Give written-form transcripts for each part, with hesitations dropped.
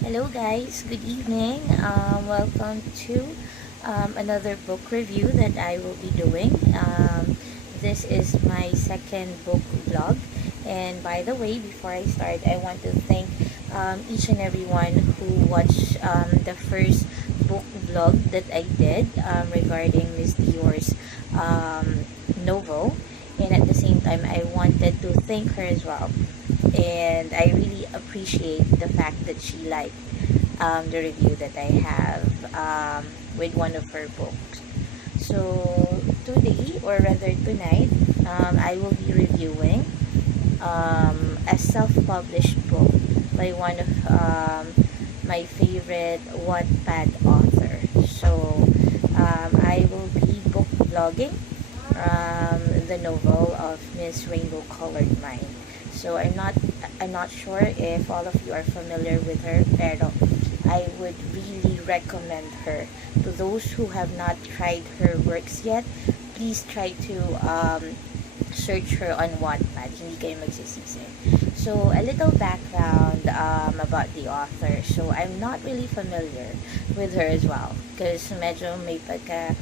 Hello guys, good evening. Welcome to another book review that I will be doing. This is my second book vlog. And by the way, before I start, I want to thank each and everyone who watched the first book vlog that I did regarding Miss Dior's novel. And at the same time, I wanted to thank her as well, and I really appreciate the fact that she liked the review that I have with one of her books. So today, or rather tonight, I will be reviewing a self-published book by one of my favorite Wattpad author. So I will be book vlogging the novel of Miss Rainbow Colored Mind. So I'm not sure if all of you are familiar with her, pero I would really recommend her to those who have not tried her works yet. Please try to search her on Wattpad. Hindi kayo magsisisi. So a little background about the author. So I'm not really familiar with her as well because medyo may pagka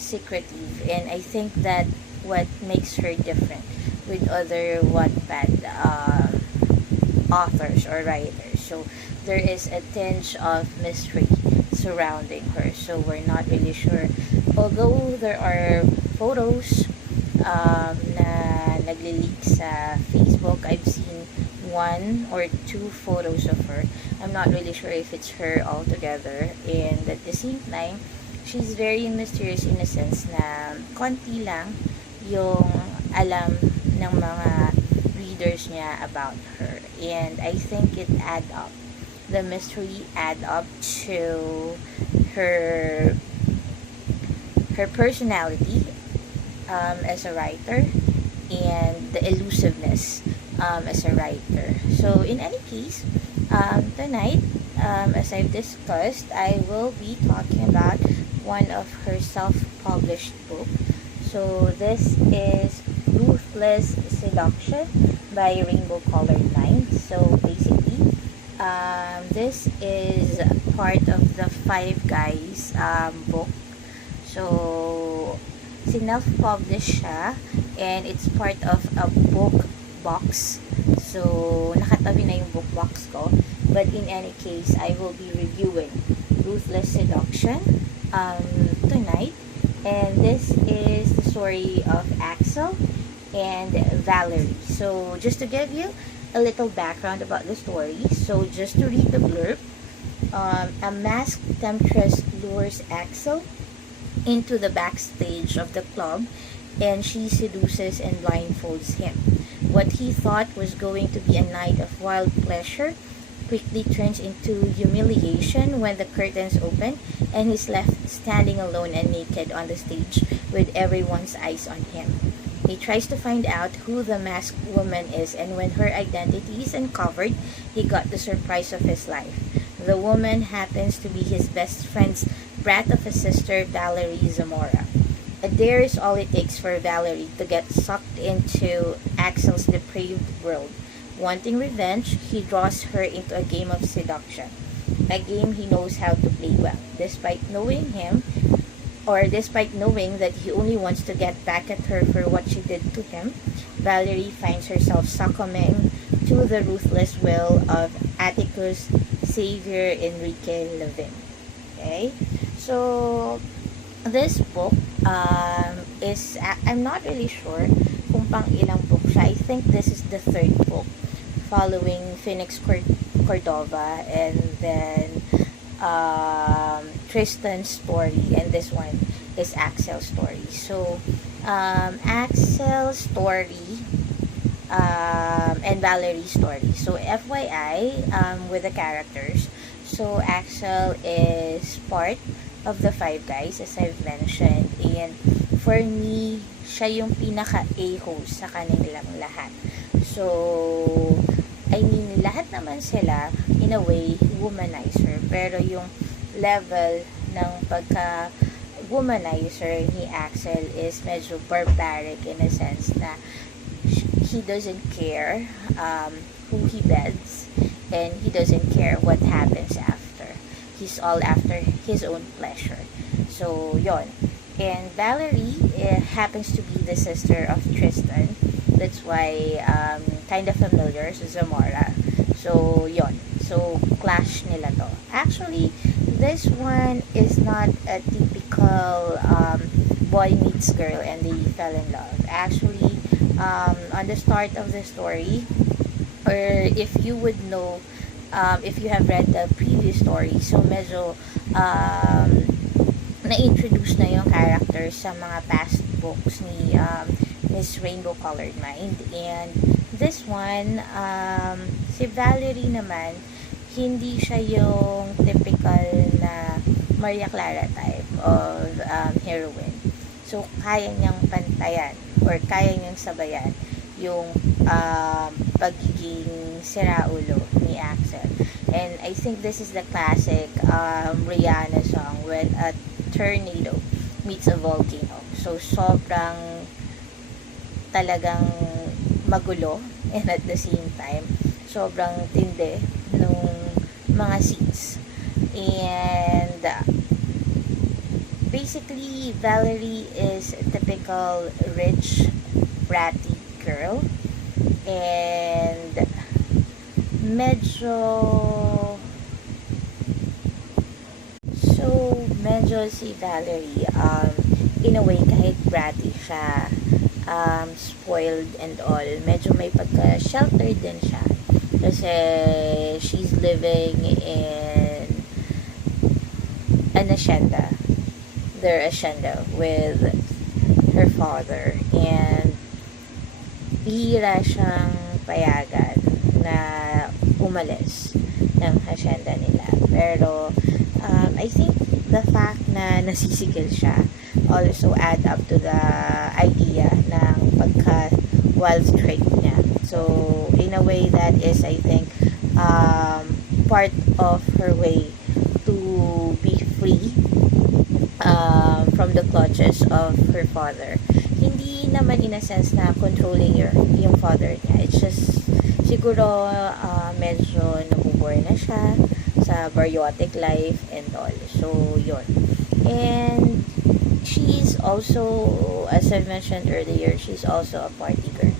secretive, and I think that what makes her different with other Wattpad authors or writers. So there is a tinge of mystery surrounding her. So we're not really sure. Although there are photos na nagli-leak sa Facebook, I've seen one or two photos of her. I'm not really sure if it's her altogether. And at the same time, she's very mysterious in a sense na konti lang yung alam ng mga readers niya about her. And I think it add up. The mystery add up to her personality as a writer, and the elusiveness as a writer. So in any case, tonight, as I've discussed, I will be talking about one of her self-published books. So this is Ruthless, Seduction by RainbowColoredMind. So basically, this is part of the Five Guys book. So self-published siya, and it's part of a book box. So nakatabi na yung book box ko. But in any case, I will be reviewing Ruthless Seduction tonight. And this is the story of Axel and Valerie. So just to give you a little background about the story, so just to read the blurb, a masked temptress lures Axel into the backstage of the club, and she seduces and blindfolds him. What he thought was going to be a night of wild pleasure quickly turns into humiliation when the curtains open and he's left standing alone and naked on the stage with everyone's eyes on him. He tries to find out who the masked woman is, and when her identity is uncovered, he got the surprise of his life. The woman happens to be his best friend's brat of a sister, Valerie Zamora. A dare is all it takes for Valerie to get sucked into Axel's depraved world. Wanting revenge, he draws her into a game of seduction, a game he knows how to play well. Despite knowing that he only wants to get back at her for what she did to him, Valerie finds herself succumbing to the ruthless will of Atticus' savior, Enrique Levin. Okay? So, this book I'm not really sure kung pang ilang book siya. I think this is the third book following Phoenix Cordova, and then Tristan's story, and this one is Axel's story. So Axel's story and Valerie's story. So FYI, with the characters, so Axel is part of the Five Guys, as I've mentioned, and for me, siya yung pinaka-a-host sa kanilang lahat. So I mean, lahat naman sila, in a way, womanizer. Pero yung level ng pagka-womanizer ni Axel is medyo barbaric in a sense na he doesn't care who he beds, and he doesn't care what happens after. He's all after his own pleasure. So, yon. And Valerie happens to be the sister of Tristan. That's why kind of familiar sa Zamora. So, yon. So, clash nila to. Actually, this one is not a typical boy meets girl and they fell in love. Actually, on the start of the story, or if you would know, if you have read the previous story, so medyo na-introduce na yung characters sa mga past books ni Miss RainbowColoredMind. And this one, si Valerie naman, hindi siya yung typical na Maria Clara type of heroine. So, kaya niyang pantayan or kaya niyang sabayan yung pagiging siraulo ni Axel. And I think this is the classic Rihanna song, when a tornado meets a volcano. So, sobrang talagang magulo, and at the same time, sobrang tindi nung mga scenes. And basically, Valerie is a typical rich, bratty girl. And medyo si Valerie, in a way, kahit bratty siya, spoiled and all, medyo may pagka-sheltered din siya. Kasi she's living in an hacienda, their hacienda, with her father. And bihira siyang payagan na umalis ng hacienda nila. Pero, I think the fact na nasisigil siya also add up to the idea ng pagka-wild trait niya. So, in a way, that is, I think, part of her way to be free from the clutches of her father. Hindi naman in a sense na controlling yung father niya. It's just, siguro, medyo nabubore na siya sa baryotic life and all. So, yun. And she's also, as I mentioned earlier, she's also a party girl.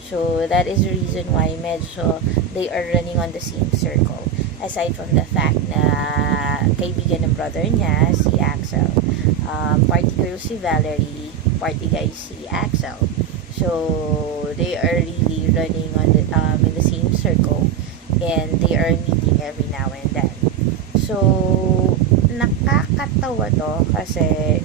So, that is the reason why medyo they are running on the same circle. Aside from the fact na kaibigan ng brother niya, si Axel. Party girl si Valerie, party guy si Axel. So, they are really running on the, in the same circle, and they are meeting every now and then. So, nakakatawa to kasi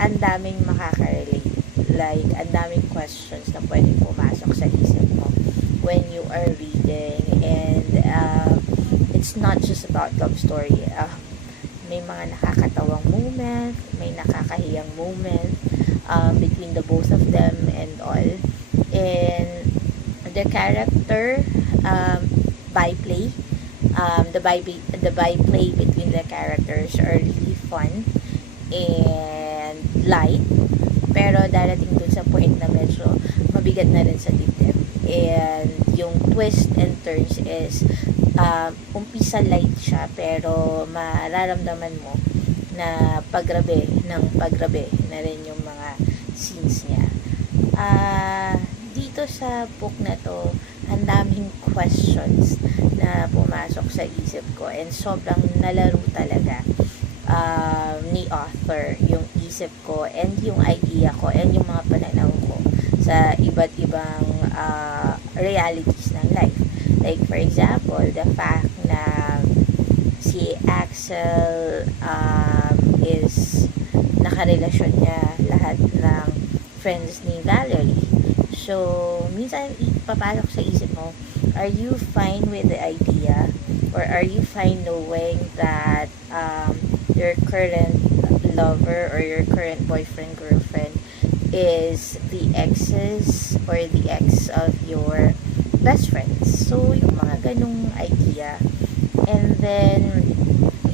ang daming makaka-relate. Like, ang daming questions na pwedeng pumasok sa isip mo when you are reading. And it's not just about love story. May mga nakakatawang moment, may nakakahiyang moment between the both of them and all. And the character byplay, the byplay between the characters are really fun and light, pero darating dun sa point na medyo mabigat na rin sa dibdib. And yung twist and turns is umpisa light siya, pero mararamdaman mo na paggrabe na rin yung mga scenes niya. Dito sa book na to, ang daming questions na pumasok sa isip ko, and sobrang nalaro talaga ni author yung isip ko and yung idea ko and yung mga pananaw ko sa iba't ibang realities ng life. Like, for example, the fact na si Axel is nakarelasyon niya lahat ng friends ni Valerie. So, minsan papasok sa isip mo, are you fine with the idea, or are you fine knowing that your current lover or your current boyfriend, girlfriend is the exes or the ex of your best friends? So, yung mga ganung idea. And then,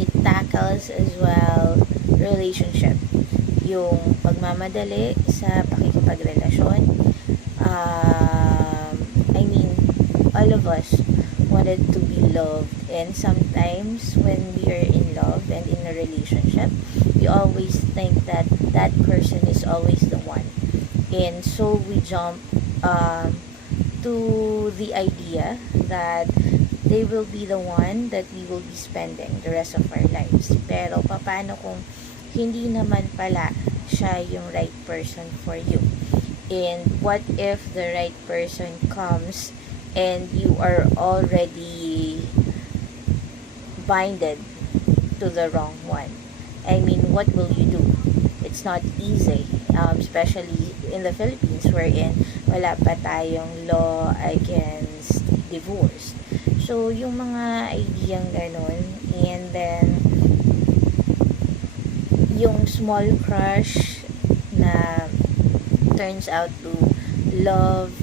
it tackles as well relationship. Yung pagmamadali sa pakikipagrelasyon. I mean, all of us wanted to be loved. And sometimes when we are in love and in a relationship, we always think that that person is always the one. And so we jump to the idea that they will be the one that we will be spending the rest of our lives. Pero paano kung hindi naman pala siya yung right person for you? And what if the right person comes and you are already binded to the wrong one? I mean, what will you do? It's not easy, especially in the Philippines, wherein wala pa tayong law against divorce. So, yung mga ideyang ganun, and then yung small crush na turns out to love,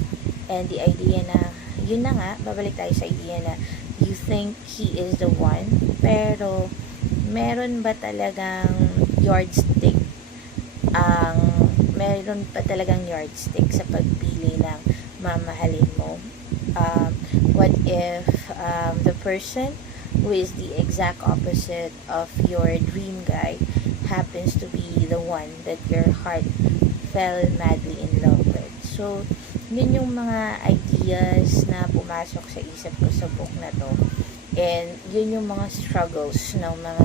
and the idea na, yun na nga, babalik tayo sa idea na you think he is the one, pero meron ba talagang yardstick meron pa talagang yardstick sa pagpili ng mamahalin mo? What if the person who is the exact opposite of your dream guy happens to be the one that your heart fell madly in love with? So, yun yung mga ideas na pumasok sa isip ko sa book na to. And yun yung mga struggles ng mga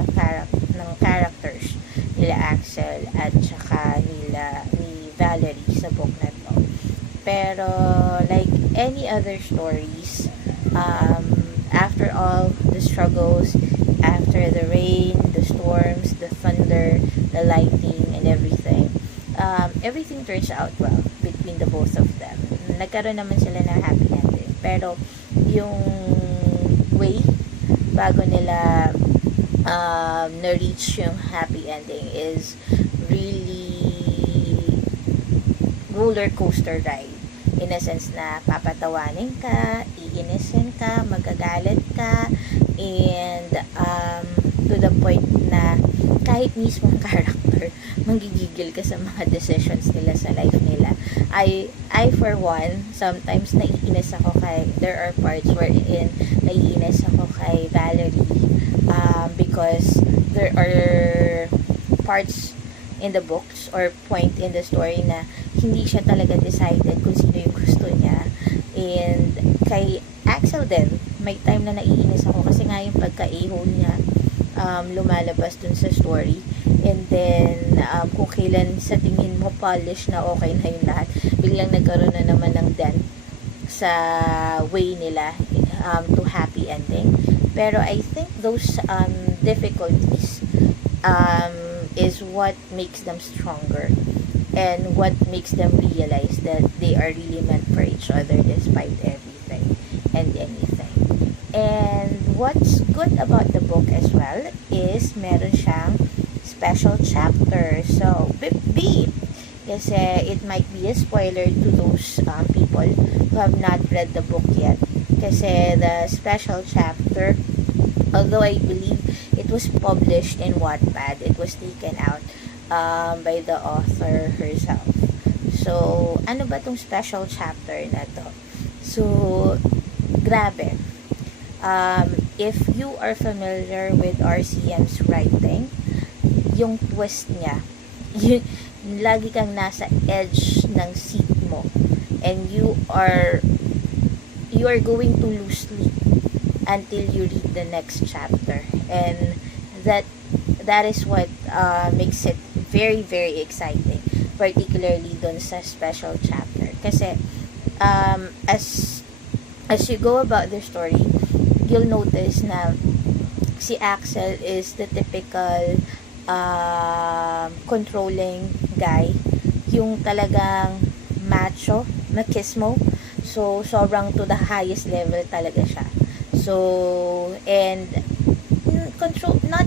characters nila Axel at saka ni Valerie sa book na to. Pero like any other stories, after all the struggles, after the rain, the storms, the thunder, the lightning, and everything, everything turns out well between the both of them. Nagkaroon naman sila ng happy ending. Pero yung way bago nila na-reach yung happy ending is really roller coaster ride. In a sense na papatawanin ka, iinisin ka, magagalit ka, and to the point na kahit mismong character, manggigigil ka sa mga decisions nila sa life nila. I for one, sometimes naiinis ako there are parts wherein naiinis ako kay Valerie, because there are parts in the books or point in the story na hindi siya talaga decided kung sino yung gusto niya. And kay Axel din, may time na naiinis ako kasi nga yung pagka-a-hole niya lumalabas dun sa story. And then kung kailan sa tingin mo polish na okay na yung lahat, biglang nagkaroon na naman ng dent sa way nila to happy ending. Pero I think those difficulties is what makes them stronger and what makes them realize that they are really meant for each other despite everything and anything. And what's good about the book as well is meron siyang special chapter. So, beep beep! Kasi it might be a spoiler to those people who have not read the book yet. Kasi the special chapter, although I believe it was published in Wattpad, it was taken out by the author herself. So, ano ba tong special chapter na to? So, grabe. If you are familiar with RCM's writing, yung twist niya, lagi kang nasa edge ng seat mo, and you are going to lose sleep until you read the next chapter. And that is what makes it very, very exciting, particularly dun sa special chapter. Kasi as you go about the story, you'll notice na si Axel is the typical controlling guy, yung talagang macho, machismo. So, sobrang to the highest level talaga siya. So, and control, not,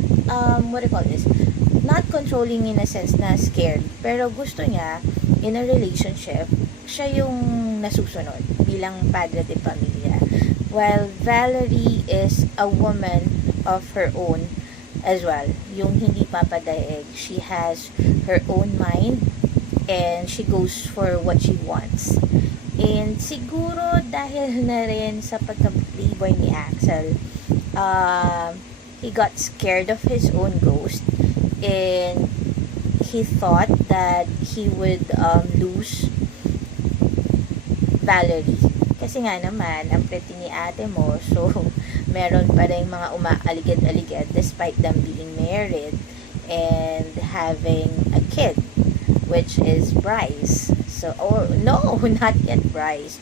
what do you call this? Not controlling in a sense na scared. Pero gusto niya, in a relationship, siya yung nasusunod bilang padre de pamilya. While Valerie is a woman of her own as well. Yung hindi papadaig. She has her own mind and she goes for what she wants. And siguro dahil na rin sa playboy ni Axel, he got scared of his own ghost, and he thought that he would lose Valerie. Kasi nga naman, ang pretty ni ate mo, so meron pa rin mga umaaligid-aligid despite them being married and having a kid, which is Bryce. So, or no, not yet Bryce,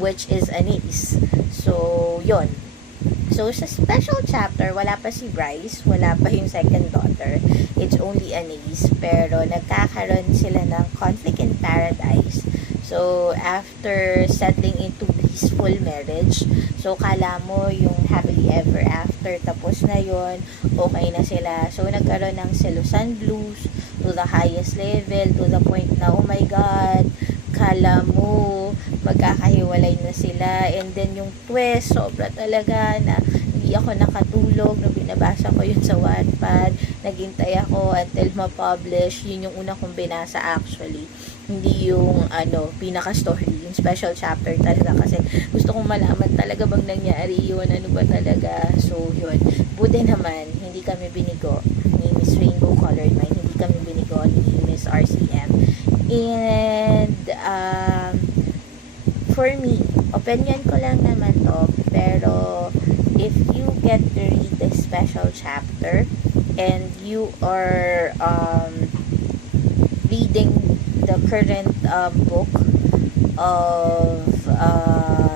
which is Anise. So, yon. So, sa special chapter, wala pa si Bryce, wala pa yung second daughter. It's only Anise, pero nagkakaroon sila ng conflict in paradise. So, after settling into blissful marriage, so kala mo yung happily ever after, tapos na yon, okay na sila. So, nagkaroon ng selusan blues to the highest level, to the point na, oh my God, kala mo magkakahiwalay na sila. And then, yung twist, sobra talaga na hindi ako nakatulog nung binabasa ko yun sa Wattpad. Naghintay ako until ma-publish. Yun yung una kong binasa actually. Hindi yung pinaka-story, yung special chapter talaga, kasi gusto kong malaman talaga bang nangyari yun, ano ba talaga. So yun, buti naman hindi kami binigo ni Miss RainbowColoredMind, hindi kami binigo ni Miss RCM. And for me, opinion ko lang naman to, pero if you get to read the special chapter and you are reading the current book of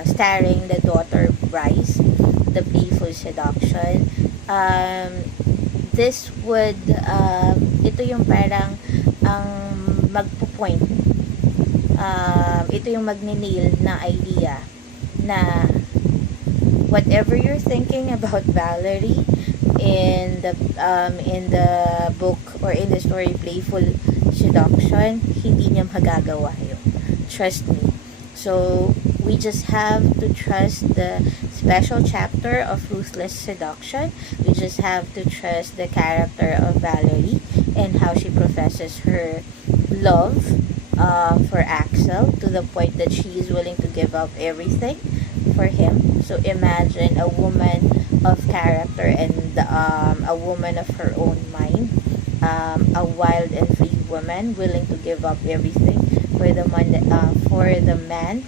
starring the daughter Bryce, The Playful Seduction, this would ito yung parang ang magpo-point, ito yung magne-nail na idea na whatever you're thinking about Valerie in the book or in the story Playful Seduction, hindi niya magagawa yun. Trust me. So, we just have to trust the special chapter of Ruthless Seduction. We just have to trust the character of Valerie and how she professes her love for Axel to the point that she is willing to give up everything for him. So, imagine a woman of character and a woman of her own mind, a wild and free woman willing to give up everything for the man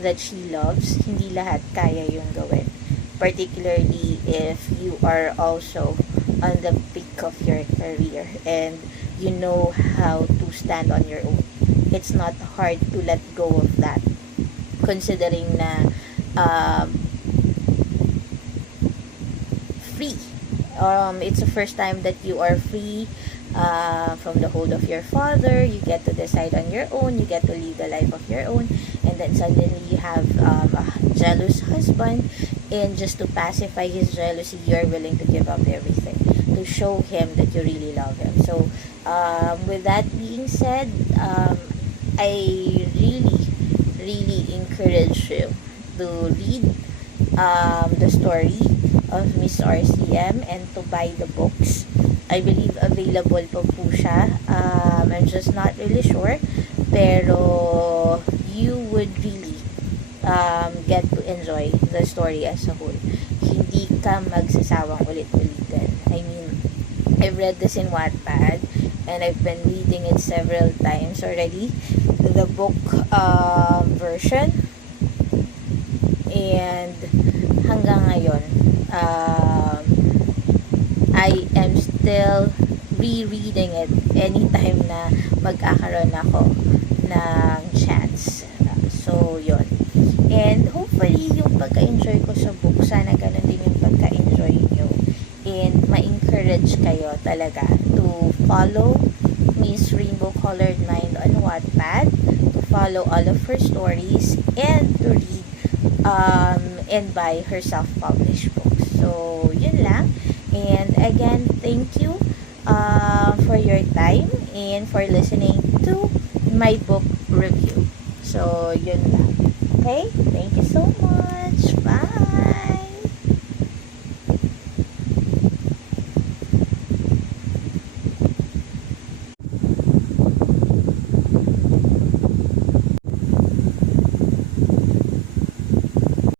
that she loves. Hindi lahat kaya yung gawin, particularly if you are also on the peak of your career and you know how to stand on your own. It's not hard to let go of that, considering na free. It's the first time that you are free from the hold of your father. You get to decide on your own. You get to live the life of your own. And then suddenly you have a jealous husband, and just to pacify his jealousy, you're willing to give up everything to show him that you really love him. So, with that being said, I really encourage you to read the story of Miss RCM and to buy the books. I believe available po siya. I'm just not really sure, pero you would really get to enjoy the story as a whole. Hindi ka magsasawang ulit-ulitin. I mean, I've read this in Wattpad and I've been reading it several times already, the book version, and hanggang ngayon I am still rereading it anytime na magkakaroon ako ng chance. So yun, and hopefully yung pagka-enjoy ko sa book, sana ganun din yung pagka-enjoy nyo, and ma-encourage kayo talaga to follow Miss RainbowColoredMind on Wattpad, to follow all of her stories, and to read and buy her self-published books. So yun lang, and again, thank you for your time and for listening to my book review. So yun lang. Okay, thank you so much. Bye.